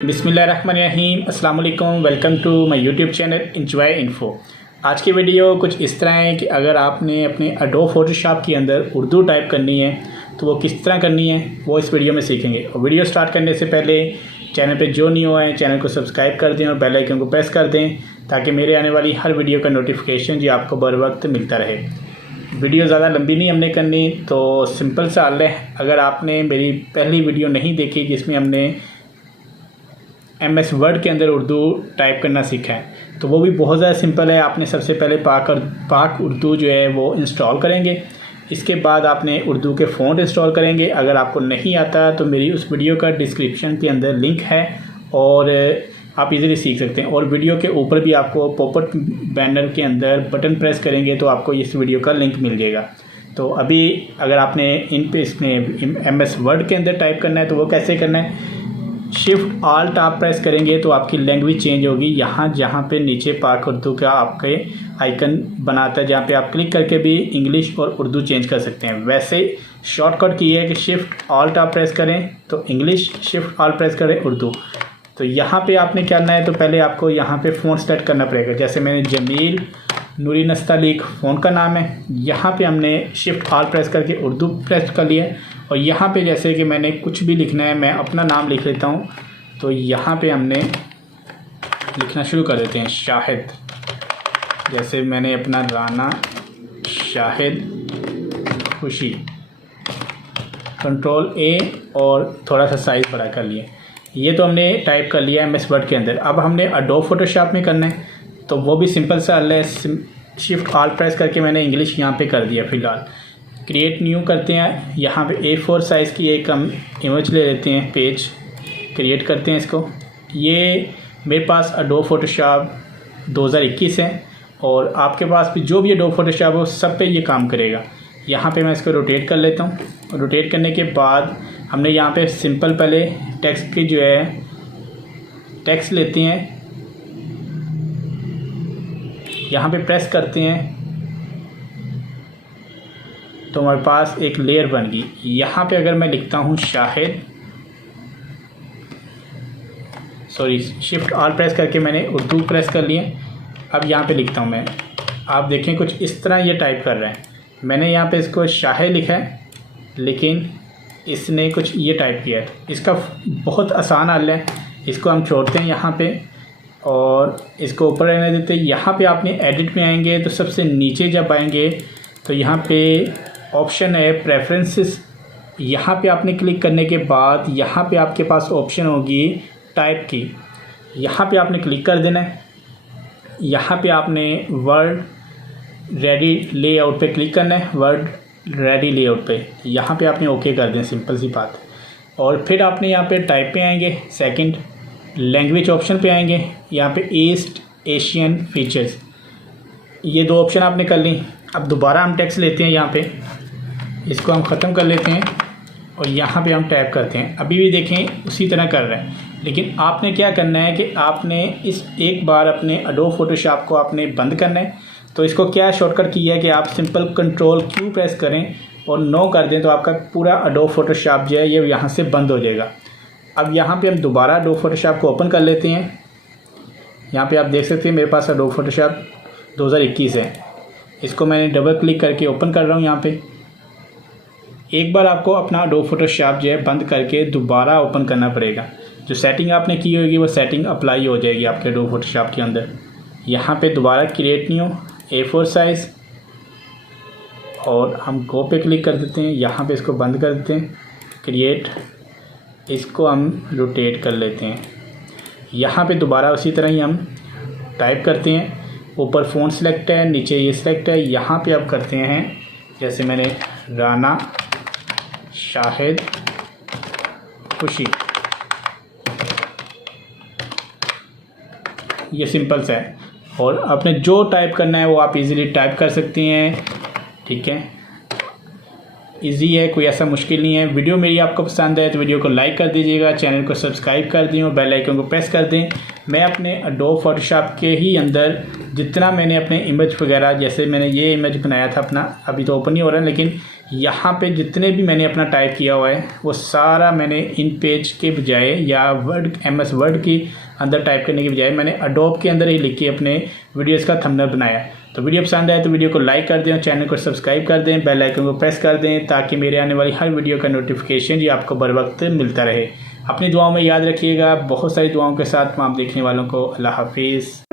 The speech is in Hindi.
बिस्मिल्लाहिर्रहमानिर्रहीम अस्सलाम वालेकुम। Welcome to my YouTube channel enjoy info. आज की वीडियो कुछ इस तरह है कि अगर आपने अपने एडोब फोटोशॉप के अंदर उर्दू टाइप करनी है तो वो किस तरह करनी है वो इस वीडियो में सीखेंगे। और वीडियो स्टार्ट करने से पहले चैनल पे जो न्यू है चैनल को सब्सक्राइब कर दें और बेल आइकन को प्रेस कर दें ताकि मेरे आने वाली हर वीडियो का नोटिफिकेशन जी आपको बर वक्त मिलता रहे। वीडियो ज़्यादा लंबी नहीं हमने करनी, तो सिंपल सा हल है। अगर आपने मेरी पहली वीडियो नहीं देखी जिसमें हमने MS वर्ड के अंदर उर्दू टाइप करना सीखा है तो वो भी बहुत ज़्यादा सिंपल है। आपने सबसे पहले पाक उर्दू जो है वो इंस्टॉल करेंगे। इसके बाद आपने उर्दू के फ़ॉन्ट इंस्टॉल करेंगे। अगर आपको नहीं आता तो मेरी उस वीडियो का डिस्क्रिप्शन के अंदर लिंक है और आप इजीली सीख सकते हैं। और वीडियो के ऊपर भी आपको पॉपअप बैनर के अंदर बटन प्रेस करेंगे तो आपको इस वीडियो का लिंक मिल जाएगा। तो अभी अगर आपने इसमें MS वर्ड के अंदर टाइप करना है तो वो कैसे करना है, शिफ्ट ऑल्ट आप प्रेस करेंगे तो आपकी लैंग्वेज चेंज होगी। यहाँ जहाँ पे नीचे पाक उर्दू का आपके आइकन बनाता है जहाँ पे आप क्लिक करके भी इंग्लिश और उर्दू चेंज कर सकते हैं। वैसे शॉर्टकट की है कि शिफ्ट ऑल्ट आप प्रेस करें तो इंग्लिश, शिफ्ट ऑल्ट प्रेस करें उर्दू। तो यहाँ पे आपने क्या करना है, तो पहले आपको यहाँ पे फ़ॉन्ट सेलेक्ट करना पड़ेगा। जैसे मैंने जमील नूरी नस्तालिक फ़ॉन्ट का नाम है, यहाँ पे हमने शिफ्ट ऑल्ट प्रेस करके उर्दू प्रेस कर लिया। और यहाँ पे जैसे कि मैंने कुछ भी लिखना है, मैं अपना नाम लिख लेता हूँ तो यहाँ पे हमने लिखना शुरू कर देते हैं शाहिद। जैसे मैंने अपना राना शाहिद खुशी, कंट्रोल A और थोड़ा सा साइज़ बड़ा कर लिया। ये तो हमने टाइप कर लिया MS वर्ड के अंदर। अब हमने एडोब फोटोशॉप में करना है तो वो भी सिंपल सा हल है। शिफ्ट ऑल्ट प्रेस करके मैंने इंग्लिश यहाँ पे कर दिया। फ़िलहाल क्रिएट न्यू करते हैं। यहाँ पे A4 साइज़ की एक हम इमेज ले लेते हैं, पेज क्रिएट करते हैं इसको। ये मेरे पास एडोब फोटोशॉप 2021 है और आपके पास भी जो भी एडोब फोटोशॉप हो सब पे ये काम करेगा। यहाँ पे मैं इसको रोटेट कर लेता हूँ। रोटेट करने के बाद हमने यहाँ पे सिंपल पहले टेक्स्ट की जो है टेक्स्ट लेते हैं, यहाँ पे प्रेस करते हैं तो हमारे पास एक लेयर बन गई। यहाँ पे अगर मैं लिखता हूँ Shahid, sorry shift all press करके मैंने उर्दू प्रेस कर लिए। अब यहाँ पे लिखता हूँ मैं, आप देखें कुछ इस तरह ये टाइप कर रहे हैं। मैंने यहाँ पे इसको शाहिद लिखा है लेकिन इसने कुछ ये टाइप किया है। इसका बहुत आसान हल है, इसको हम छोड़ते हैं यहाँ पे और इसको ऊपर रहने देते हैं। यहाँ पे आपने एडिट में आएंगे तो सबसे नीचे जब आएंगे तो यहाँ पे ऑप्शन है प्रेफरेंसेस। यहाँ पे आपने क्लिक करने के बाद यहाँ पे आपके पास ऑप्शन होगी टाइप की, यहाँ पे आपने क्लिक कर देना है। यहाँ पे आपने वर्ड रेडी लेआउट पे क्लिक करना है, वर्ड रेडी लेआउट पे यहाँ पे आपने ओके कर दें, सिंपल सी बात। और फिर आपने यहाँ पे टाइप पे आएंगे, सेकंड लैंग्वेज ऑप्शन पे आएंगे। यहाँ पे ईस्ट एशियन फीचर्स, ये दो ऑप्शन आपने कर ली। अब दोबारा हम टेक्स्ट लेते हैं, यहाँ पे इसको हम ख़त्म कर लेते हैं और यहाँ पे हम टाइप करते हैं। अभी भी देखें उसी तरह कर रहे हैं, लेकिन आपने क्या करना है कि आपने इस एक बार अपने एडोब फोटोशॉप को आपने बंद करना है। तो इसको क्या शॉर्टकट किया है कि आप सिंपल कंट्रोल Q प्रेस करें और नो कर दें तो आपका पूरा एडोब फोटोशॉप जो है ये यहाँ से बंद हो जाएगा। अब यहाँ पे हम दोबारा एडोब फोटोशॉप को ओपन कर लेते हैं। यहाँ पे आप देख सकते हैं मेरे पास एडोब फोटोशॉप 2021 है। इसको मैंने डबल क्लिक करके ओपन कर रहा हूँ। यहाँ पे एक बार आपको अपना एडोब फोटोशॉप जो है बंद करके दोबारा ओपन करना पड़ेगा। जो सेटिंग आपने की होगी वो सेटिंग अप्लाई हो जाएगी आपके एडोब फोटोशॉप के अंदर। यहाँ पे दोबारा क्रिएट न्यू A4 साइज़ और हम गो पे क्लिक कर देते हैं। यहाँ पे इसको बंद कर देते हैं, क्रिएट, इसको हम रोटेट कर लेते हैं। यहाँ पे दोबारा उसी तरह ही हम टाइप करते हैं। ऊपर फ़ॉन्ट सेलेक्ट है, नीचे ये सेलेक्ट है। यहाँ पे अब करते हैं जैसे मैंने राना शाहिद खुशी, ये सिंपल सा है। और आपने जो टाइप करना है वो आप इजीली टाइप कर सकती हैं, ठीक है, इजी है, कोई ऐसा मुश्किल नहीं है। वीडियो मेरी आपको पसंद है तो वीडियो को लाइक कर दीजिएगा, चैनल को सब्सक्राइब कर दें और बेल आइकन को प्रेस कर दें। मैं अपने एडोब फोटोशॉप के ही अंदर जितना मैंने अपने इमेज वगैरह, जैसे मैंने ये इमेज बनाया था अपना, अभी तो ओपन नहीं हो रहा है, लेकिन यहाँ पे जितने भी मैंने अपना टाइप किया हुआ है वो सारा मैंने इन पेज के बजाय या वर्ड MS वर्ड की अंदर टाइप करने के बजाय मैंने एडोब के अंदर ही लिख के अपने वीडियोस का थंबनेल बनाया। तो वीडियो पसंद आए तो वीडियो को लाइक कर दें और चैनल को सब्सक्राइब कर दें, बेल आइकन को प्रेस कर दें ताकि मेरे आने वाली हर वीडियो का नोटिफिकेशन ये आपको बर वक्त मिलता रहे। अपनी दुआओं में याद रखिएगा। बहुत सारी दुआओं के साथ आप देखने वालों को अल्लाह हाफिज़।